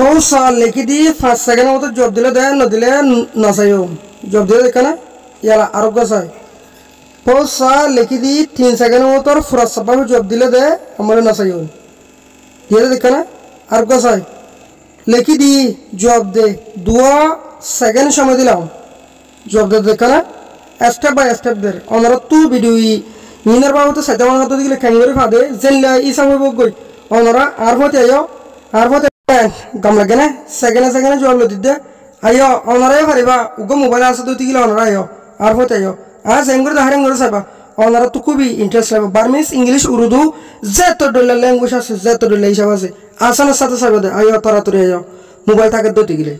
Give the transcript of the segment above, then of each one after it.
পৌঁছা লিখি দি 5 সেকেন্ডের মতো জব দিলে দেয় নদিলে নসাইও জব দিলে দেখে না ইয়ালা আরোগ্য চাই পৌঁছা লিখি দি 3 সেকেন্ডের মতো ফুরা সাবাহ জব দিলে দেয় আমার নসাইও ইয়ে দেখে না আরোগ্য চাই লিখি দি জব দে 2 সেকেন্ড সময় দিলাম জব দে দেখে না স্টেপ বাই স্টেপ দের ওনারা তু ভিডিও ইনার বাবু তো সাইতে আমার হাতে দিলে খাইরে ফাদে জেনলা ইসা হইব গই ওনারা আর হতে আইও আর হতে গাম লাগে না সেকেন্ডে জব লো দিদে আইও ওনারাই পারিবা উগো মোবাইল আছে দুই তিগিলা ওনারা আইও আর হতে আইও আর সেঙ্গুর দাহারেন করে সাইবা ওনারা তো খুবই ইন্টারেস্ট লাগবে বার্মিজ ইংলিশ উর্দু যত ডলা ল্যাঙ্গুয়েজ আছে যত ডলা হিসাব আছে আসানের সাথে সাইবা দে আইও তাড়াতাড়ি আইও মোবাইল থাকে দুই তিগিলে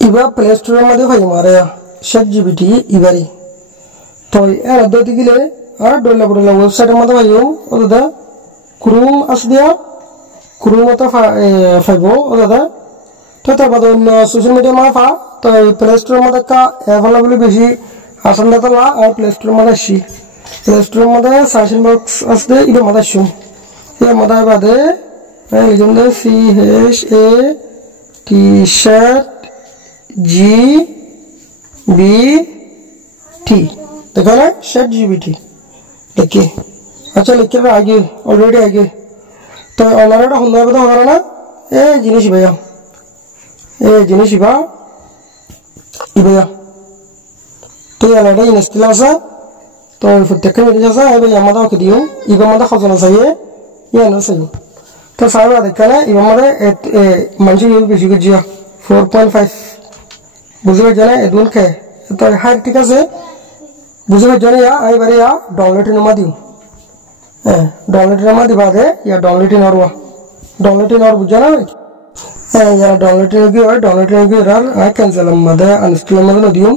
ইবা প্লে স্টোরের মধ্যে ভাই মারে ChatGPT ইবারি তো এর দুই তিগিলে আর ডলা বড়লা ওয়েবসাইটের মধ্যে ভাইও ও দাদা ক্রোম আছে দিয়া ক্রোম তো ফাইবো ও দাদা তো তারপর অন্য সোশ্যাল মিডিয়া মা ফা তো প্লে স্টোরের মধ্যে কা অ্যাভেলেবল বেশি আসান দাতা লা আর প্লে স্টোরের মধ্যে আসি প্লে স্টোরের মধ্যে সার্চিং বক্স আছে ইবে মধ্যে আসুম এর মধ্যে বাদে লিখুন দে ChatGPT देखा ना ChatGPT लिखे अच्छा लिखे आगे ऑलरेडी आगे तो ऑनलाइन होंदा है हमारा ना ए जिनिस भैया इबया तो ये अलग इंस्टॉल आसा तो प्रत्येक में जैसा है भैया मदा को दियो इबा मदा खजना चाहिए ये ना सही तो सारा देखा ना इबा मदा मंजी ये बेसिक जिया 4.5 बुझे जाने एदुन के तो हर ठीक है बुझे जाने या आई बारे या डाउनलोड नमा दियो डाउनलोड नमा दिबा दे या डाउनलोड इन और बुझा ना या डाउनलोड की यार आ कैंसिल मदे अनइंस्टॉल मदे दियो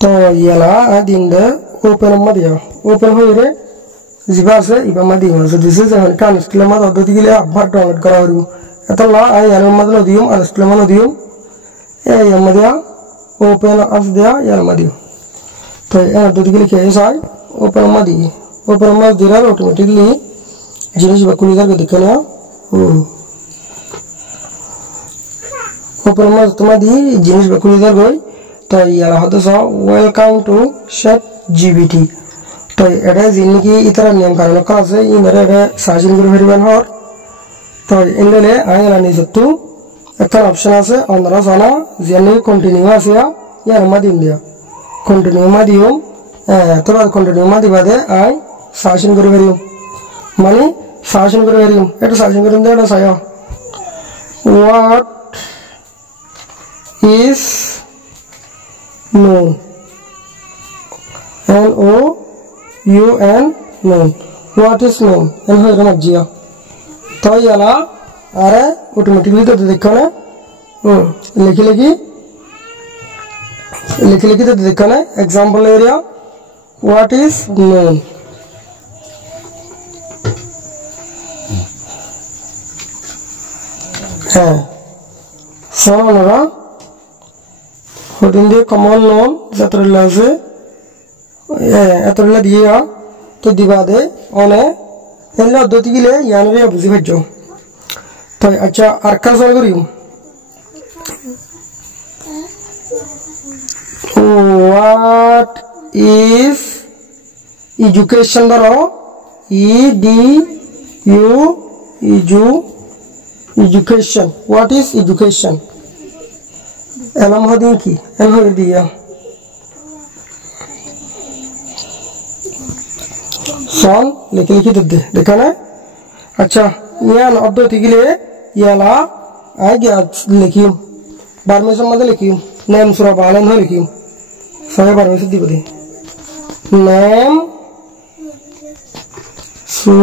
तो याला आ दिन दे ओपन मदे ओपन हो रे जिबा से इबा मदे सो दिस इज का अनइंस्टॉल मदे दो दिले अब्बा डाउनलोड करा हरु एतला आ याला मदे दियो अनइंस्टॉल मदे दियो ए या मदे ओपन अस दिया याला मदे तो ए दो दिले के साइ ओपन मदे दिरा ऑटोमेटिकली जिनिस बकुली कर दिखना ऊपर में तुम्हारी जिनिस बकुली कर गई तो यार होता सा वेलकम टू ChatGPT तो एडे जिनकी इतना नियम कानून का से इन मेरे साजिन गुरु हरिवन हो तो इन ले आए लाने से तू एक ऑप्शन आसे अंदर साना जिन्हें कंटिन्यू आसे यार मत इंडिया कंटिन्यू मत दियो तो बाद कंटिन्यू मत दिवादे आए साजिन गुरु हरिवन मानी साजिन गुरु हरिवन एटो साजिन गुरु इंदे एटो साया what is known N-O-U-N known what is known and how is it तो याला आरे ऑटोमेटिकली तो देखो ना लिखी तो देखो ना example area what is known है सोना लगा होटिंदे कमन नोन जतरला से एतरला दिया तो दिवा दे ओने एल्ला दोती गिले यानरे बुझी भजो तो अच्छा आरका सॉल्व करियो what is education दरो education what is education एलम हदिन की एल हो दिया सॉल लिखी दे देखा ना अच्छा यान अब दो तिगले याला आ गया लिखियो बार में समझ लिखियो नेम सुरा बालन हो लिखियो सही बार में सिद्धि बदे नेम सु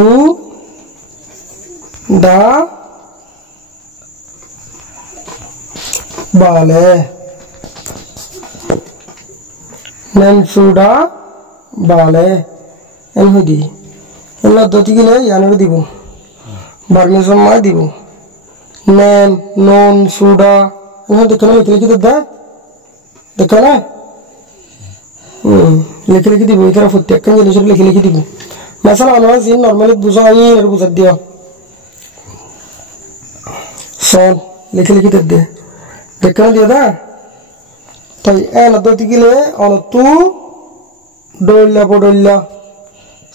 दा बाले नेमसुडा बाले एन हुदी एला दोती गिले यानरे दिबो बारमेसम मा दिबो नेम नोन सुडा एन देखना लिखि देखना लिखि दिबो इधर प्रत्येक जिनिस लिखि दिबो मसला अनवा जिन नॉर्मली बुझाई और बुझा दियो सॉल লিখে লিখি দে দেখে দিয়ে দা তাই এন দতি গিলে অন তু ডইলা বডইলা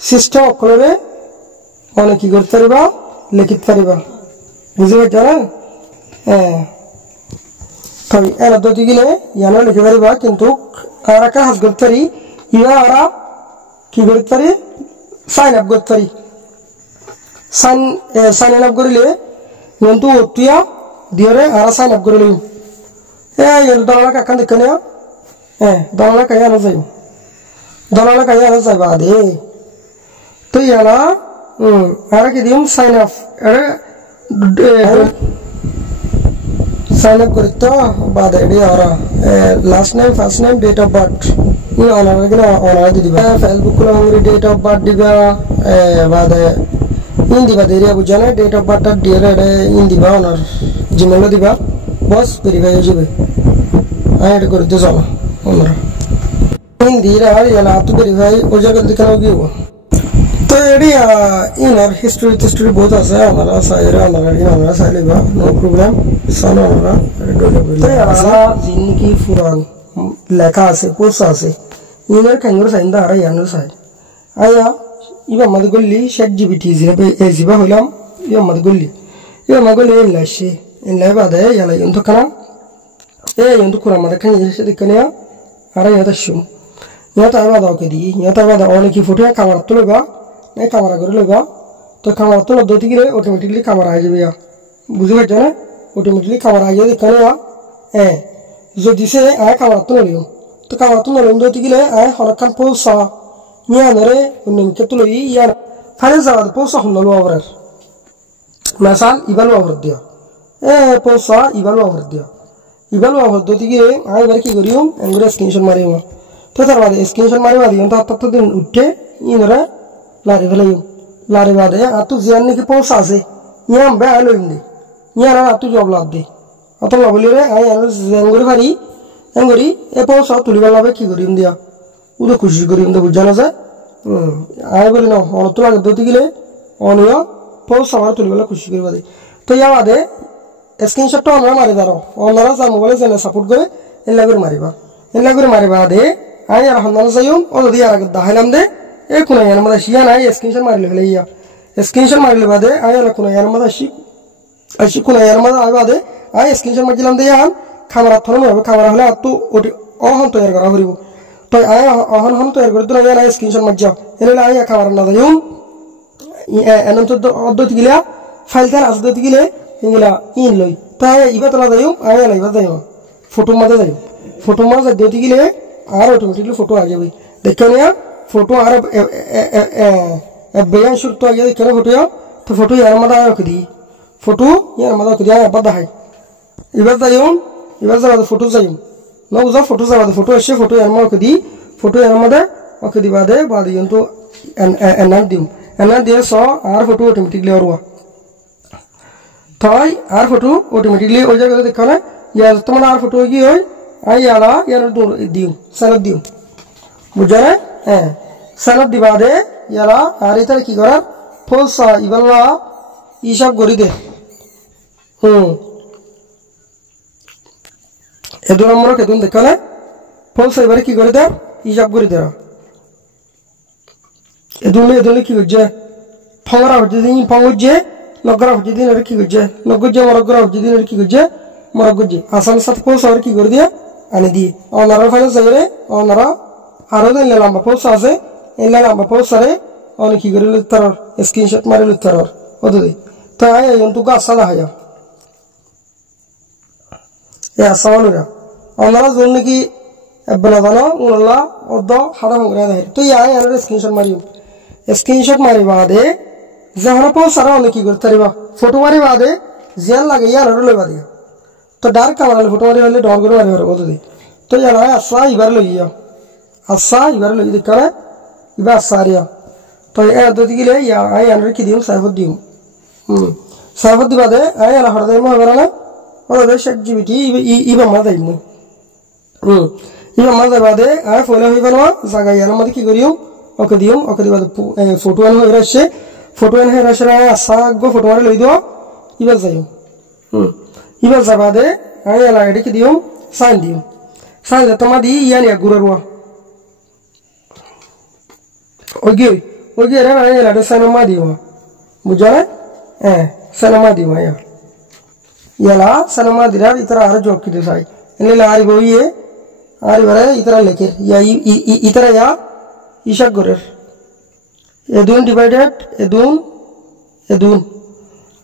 সিস্টেম অকলরে অনেক কি করতে পারিবা লিখিতে পারিবা বুঝতে পারছ না তাই এন দতি গিলে ইয়ানো লিখে পারিবা কিন্তু আর একটা হাজ করতে পারি ইয়া আর কি করতে পারি সাইন আপ করতে পারি সাইন আপ করিলে কিন্তু তুইয়া দিয়রে আর সাইন আপ করিলে দলালা কাকান দেখে নেও দলালা কাই আনো যাই দলালা কাই আনো যাইবা দে তো ইয়ালা আর কি দিম সাইন আপ সাইন আপ করি তো বাদে এডি আর last name first name date of birth ই অনার গেলে অনার দি দিবা ফেসবুক কুলা হংরি ডেট অফ বার্থ দিবা বাদে ইন দিবা দেরিয়া বুঝানে ডেট অফ বার্থ ডিয়ারে ইন দিবা অনার জিমেল দিবা বস ভেরিফাই হয়ে যাবে আমি এটা করতে চলো অন্যরা ইন দিরা আর ইয়ালা তো ভেরিফাই ও জায়গা দেখে নাও গিয়ে তো এডি ইনার হিস্ট্রি বহুত আছে আমরা সাইরা আমরা সাইলেবা নো প্রবলেম সানো আমরা তো আমরা জিনকি ফুরান লেখা আছে পোস্ট আছে ইনার কাঙ্গুর সাইন্দা আর ইয়ানুর সাই আয়া ইবা মদগল্লি শেট জিবিটি জিবা হইলাম ইবা মদগল্লি লাসে in leba de yala yuntu kana yuntu kura mada kan yese dikane ara yata shum yata aba da okedi yata aba da oneki photo camera tuleba na camera gore leba to camera tulo doti gire automatically camera aye jabe ya বুঝি পাচ্ছ না automatically camera aye dikane ya যদি সে আয় camera tulo liyo to camera tulo doti gire aye horakan pulsa nya nore unnemke tulo ya fare zawad pulsa hunnalu avrar masal ibalu avrar dia পোসা ইভালু offer দিও ইভালু offer দতি গিয়ে আমি এবারে কি করিম এঙ্গুরে স্ক্রিনশট মারিম তো তার বাদে স্ক্রিনশট মারিবা দিও তো তত দিন উঠে ইনরে লারি ফেলাইম লারি বাদে আতু জিয়ান নাকি পোসা আছে ইয়াম বে আইলইম দে ইয়ারা আতু জব লাভ দে অত লাভলি রে আই আর এঙ্গুরে পারি এঙ্গুরি এ পোসা তুলিবা লাভে কি করিম দিয়া উদে খুশি করিম দে বুঝানো যায় আই বলি না অত লাগে দতি গিলে অনিয়া পোসা আর তুলিবা খুশি করিবা দে তো ইয়া বাদে স্ক্রিনশট তো আমরা মারি দাও অন্যরা যা মোবাইলে জেনে সাপোর্ট করে এলা করে মারিবা দে আই আর হন্দান যাইম ও যদি আর দাহাইলাম দে এ কোন ইয়ার মধ্যে শিয়া নাই স্ক্রিনশট মারি লেলে ইয়া স্ক্রিনশট মারি লেবা দে আই আর কোন ইয়ার মধ্যে আসি কোন ইয়ার মধ্যে আইবা দে আই স্ক্রিনশট মারিলাম দে ইয়ান ক্যামেরা থরম হবে ক্যামেরা হলে আতো ওটি অহন তৈরি করা হরিব তো আই অহন তৈরি করে দিলা ইয়ান আই স্ক্রিনশট মার যাও এলে আই ক্যামেরা না যাইম এনন তো অদ্দতি গিলা ফাইল তার আসদতি গিলে ইংলা ইন লই তাই ইবা তোলা যাইম আয়া লাইবা যাইম ফটো মাঝে যাইম ফটো মাঝে দতি গিলে আর অটোমেটিকলি ফটো আ যাবে দেখেনিয়া ফটো আর বেয়ান শুট তো আগে দেখেন ফটো তো ফটো ইয়ার মধ্যে আয় কদি ফটো ইয়ার মধ্যে কদি আয় বাদ দেখাই ইবা যাইম ইবা যাবা ফটো যাইম না বুঝা ফটো যাবা ফটো এসে ফটো ইয়ার মধ্যে কদি ফটো ইয়ার মধ্যে কদি বাদে কিন্তু এনার দিয়ে স আর ফটো অটোমেটিকলি আরওয়া তাই আর ফটো অটোমেটিকলি ওই জায়গায় দেখো না ইয়ার তোমার আর ফটো কি হয় আই আলা ইয়ার দিও সানদ দিও বুঝারে সানদ দিবা দে ইয়ারা আর এটা কি করার ফলসা ইবাল্লা হিসাব করি দে এদু নম্বর কেতুন দেখো না ফলসা এবারে কি করে দে হিসাব করে দে এদুলে কি করছে ফংরা হচ্ছে দিন ফংজে নগরা হচ্ছে দিন আর কি করছে নগজে মরগরা হচ্ছে দিন আর কি করছে মরগজে আসামের সাথে পোস্ট আর কি করে দিয়ে আনি দিয়ে অনারা ফাইলে যাবে অনারা আরো দিন লম্বা পোস্ট আছে এই লম্বা পোস্ট আরে অনেক কি করে তার স্ক্রিনশট মারি তার ওদে তো আয় এন্টু কা সাদা হয় এ আসামানুরা অনারা জন্য কি এবনা জানো উল্লাহ অদ হাড়া ভাঙরা দেয় তো আয় আর স্ক্রিনশট মারি বাদে যখন পোস্ট আর অনেক কি করতে পারিবা ফটো মারি বাদে জিয়ান লাগে ইয়ার লইবা দিয়া তো ডার্ক ক্যামেরা ফটো মারি হলে ডর করে মারি ওদে দি তো ইয়ারা আসা ইবার লইয়া দেখরে ইবা আসারিয়া তো এ দতি গিলে ইয়া আই আনরে কি দিম সাইফত দিম সাইফত দিবা দে আই আলা হরদাই মো হবরানা ওদে শেট জিবিটি ইবা মাদাই মু ইবা মাদাই বাদে আই ফলো হইবা না জায়গা ইয়ার মধ্যে কি করিও ওকে দিবা ফটো আন হই রাশে ফটো আন হই রাশে আসা গো ফটো মারি লই দিও ইবা যাইও iba zabade aya la ediki dium sign dium sign da tamadi yani agurarwa oge ra aya la da sanama dium mujara sanama dium aya yala sanama dira itara ara job ki desai ene la ari boye ari bare itara leke ya itara ya isha gorer edun divided edun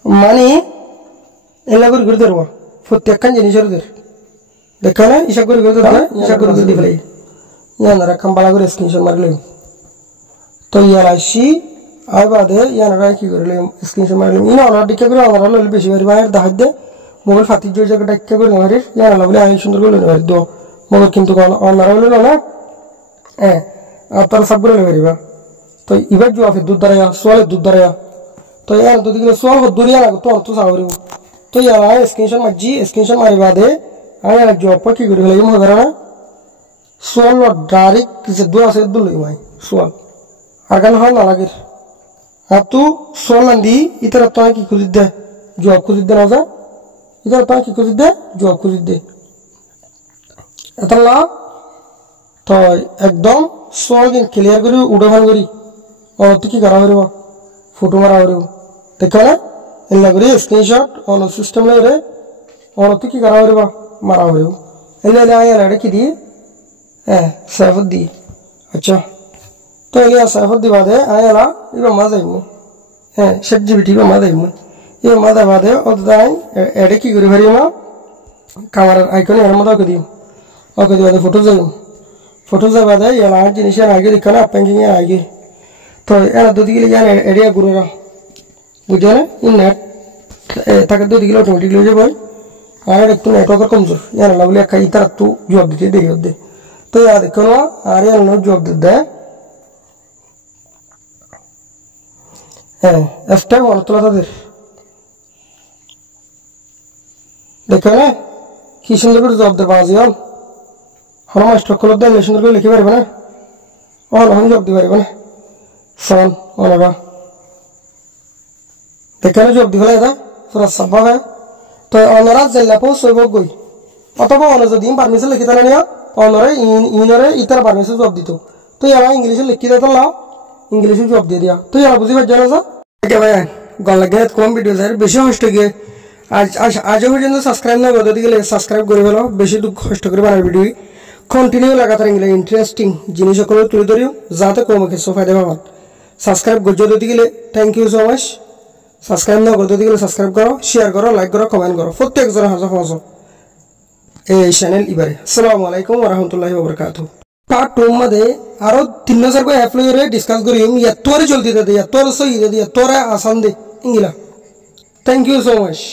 mani ela gor gurderwa futtekkan jeni shorder dekana isha gor diflay yana rakam bala gor screenshot marle to yala shi abade yana ra ki gorle screenshot marle ina ala dikke gor ala lol beshi bari bayar dahde mobile ফাটি জোর জায়গা ডাক্কা করে নেওয়ারে ইয়ার লাগলে I সুন্দর করে নেওয়ার দো mobile কিন্তু অনারা হলো না আর তার সব করে নেওয়ারিবা তো ইবার জো আফে দুধ দাঁড়ায়া সোয়ালে দুধ দাঁড়ায়া তো ইয়ার দুধ দিলে সোয়াল হদ দরিয়া লাগো তো অর্থ সাগরিব তো ইয়ার আই স্ক্রিনশট মারজি স্ক্রিনশট মারি বাদে আই আর জব কি করে হলো ইমো ধরা সোয়াল ডাইরেক্ট যে দো আছে দুল লই সোয়াল আর গান হল না লাগে আর তু সোয়াল দি ইতরা তো কি খুঁজি দে জব খুঁজি দে না যা इधर पा की कुछ दे जॉब कुछ दे अतला तो एकदम सॉल्व इन क्लियर करी उड़ान करी और तिकी करा करी फोटो मारा करी देखा ना इन लग रही स्क्रीनशॉट और सिस्टम ले रहे और तिकी करा करी मारा करी इन ले आया लड़े की दी सैफुद दी अच्छा तो ये सैफुद दी बात है आया ला ये मजा ही शेट जीबीटी का मजा ही ये मादा बादे ओदाई एडे की गुरी भरी मा कैमरा आइकन एरम दा कदी ओके बादे फोटो जा बादे ये लाइट जिनिस आगे दिखना पेंजिंग आगे तो एना दो दिले यान एडिया गुरुरा बुझो ना इन नेट तक दो दिले ऑटोमेटिक ले जाबो आरे एक तो नेटवर्क कमजोर यान लगले कई तरह तू जॉब दे दे होदे तो याद करो आरे नो जॉब दे एस्टा वाला तो दे देखो ना कि सुंदर कर जॉब दे बाजी हम मास्टर को लद दे सुंदर को लिखि पारबो ना और हम जॉब दे पारबो ना सन ओनबा देखो ना जॉब दिखला था पूरा सब है तो ओनरा जल्ला पो सोइबो गई अथवा ओनर जदि परमिशन लिखि ताना निया ओनरे इनरे इतर परमिशन जॉब दितो तो यारा इंग्लिश लिखि देता ला इंग्लिश जॉब दे दिया तो यारा बुझी बज जाना सा के भाई गल लगे कम वीडियो है बेशी हस्ट गए आज पर्यटन सबसक्राइब ना कर दिले सबसक्राइब कर फेलो बेशी दुख कष्ट कर बानार भिडियो कन्टिन्यू लागातार इंगले इंटरेस्टिंग जिनिस तुले धरियो जाते कमके सो फायदा पाबान सबसक्राइब कर दिले thank you so much subscribe ना कर दिले सबसक्राइब करो शेयर करो लाइक करो कमेंट करो प्रत्येक जन हाजा फसो ए चैनल इबारे अस्सलामु अलैकुम व रहमतुल्लाहि व बरकातुहू पार्ट 2 मध्ये आरो 3000 को ॲप रे डिस्कस करूया यत्तोरे चलती दे यत्तोरे सही दे यत्तोरे आसान दे इंगिला थैंक यू सो मच।